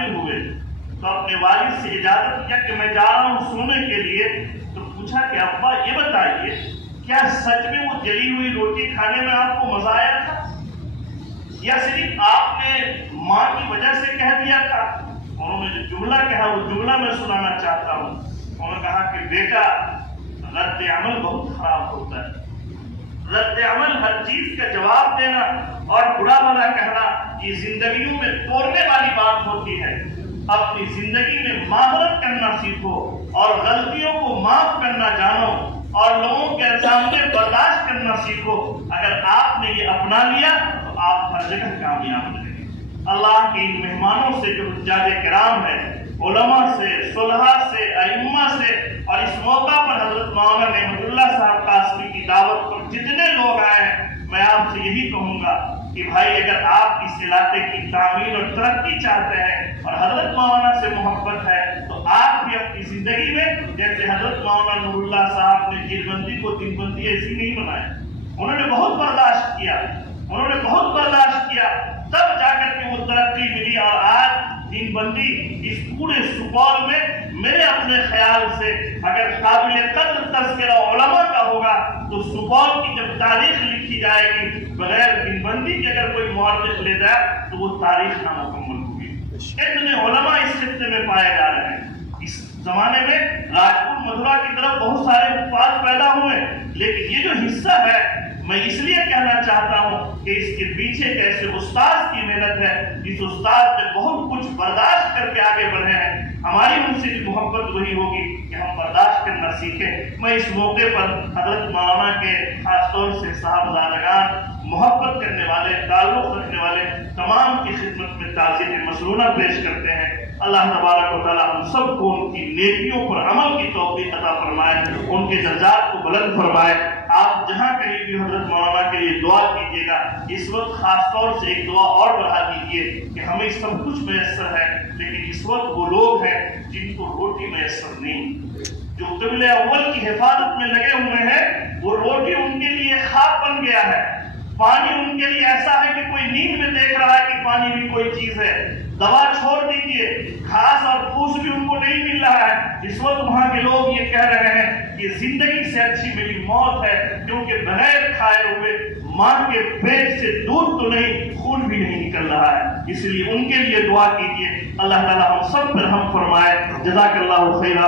داخل ہوئے تو اپنے والد سے اجازت کیا کہ میں جا رہا ہوں سونے کے لیے، تو پوچھا کہ ابا یہ بتائیے کیا سچ میں وہ جلی ہوئی روٹی کھانے میں آپ کو مزہ آیا تھا یا صرف آپ نے ماں کی وجہ سے کہہ دیا تھا؟ انہوں نے جو جملہ کہا وہ جملہ میں سنانا چاہتا ہوں۔ انہوں نے کہا کہ بیٹا رد عمل بہت خراب ہوتا ہے، رد عمل ہر چیز کا جواب دینا اور برا بھلا کہنا یہ زندگیوں میں توڑنے والی بات ہوتی ہے۔ اپنی زندگی میں معذرت کرنا سیکھو اور غلطیوں کو معاف کرنا جانو اور لوگوں کے سامنے برداشت کرنا سیکھو۔ اگر آپ نے یہ اپنا لیا تو آپ ہر جگہ کامیاب رہیں گے۔ اللہ کے ان مہمانوں سے جو حجاج کرام ہے، علماء سے، صلحاء سے، ائمہ سے، اور اس موقع پر حضرت مولانا نعمت اللہ صاحب قاسمی کی دعوت پر جتنے لوگ آئے ہیں، میں آپ سے یہی کہوں گا کہ بھائی اگر آپ اس علاقے کی تعمیر اور ترقی چاہتے ہیں اور حضرت مولانا سے محبت ہے تو آپ بھی اپنی زندگی میں جیسے حضرت مولانا نور اللہ صاحب نے جیل بندی کو دن بندی ایسی نہیں بنایا، انہوں نے بہت برداشت کیا، انہوں نے بہت برداشت کیا، تب جا کر کے وہ ترقی ملی۔ اور آج دن بندی اس پورے سپول میں میرے اپنے خیال سے اگر قابل قدر تذکرہ علماء کا ہوگا تو سپول کی جب تاریخ لکھی جائے گی بغیر دن بندی کے اگر کوئی مورخ لے جائے تو وہ تاریخ نامکمل ہوگی۔ اتنے علماء اس خطے میں پائے جا رہے ہیں۔ اس زمانے میں راجپور مدھرا کی طرف بہت سارے حفاظ پیدا ہوئے، لیکن یہ جو حصہ ہے میں اس لیے کہنا چاہتا ہوں کہ اس کے پیچھے ایک ایسے استاد کی محنت ہے جس استاد نے بہت کچھ برداشت کر کے آگے بڑھے ہیں۔ ہماری ان سے بھی محبت وہی ہوگی کہ ہم برداشت کرنا سیکھیں۔ میں اس موقع پر حضرت مولانا کے خاص طور سے صاحبزادگان، محبت کرنے والے، تعلق رکھنے والے تمام کی خدمت میں تعزیت مسنونہ پیش کرتے ہیں۔ اللہ تبارک و تعالی ہم سب کو ان کی نیکیوں پر عمل کی توفیق عطا فرمائے، ان کے درجات کو بلند فرمائے۔ آپ جہاں کہیں بھی حضرت مولانا کے لیے دعا کیجیے گا۔ اس وقت خاص طور سے ایک دعا اور بڑھا دیجیے کہ ہمیں سب کچھ میسر ہے لیکن اس وقت وہ لوگ ہیں جن کو روٹی میسر نہیں، جو قبلہ اول کی حفاظت میں لگے ہوئے ہیں، وہ روٹی ان کے لیے خواب بن گیا ہے، پانی ان کے لیے ایسا ہے کہ کوئی نیند میں دیکھ رہا ہے کہ پانی بھی کوئی چیز ہے۔ دوا چھوڑ دیجیے، گھاس اور پھوس بھی ان کو نہیں مل رہا ہے۔ اس وقت وہاں کے لوگ یہ کہہ رہے ہیں کہ زندگی سے اچھی میری موت ہے، کیونکہ بغیر کھائے ہوئے ماں کے پیٹ سے دودھ تو نہیں، خون بھی نہیں نکل رہا ہے۔ اس لیے ان کے لیے دعا کیجیے۔ اللہ تعالی ہم سب پر رحم فرمائے۔ جزاک اللہ خیرا۔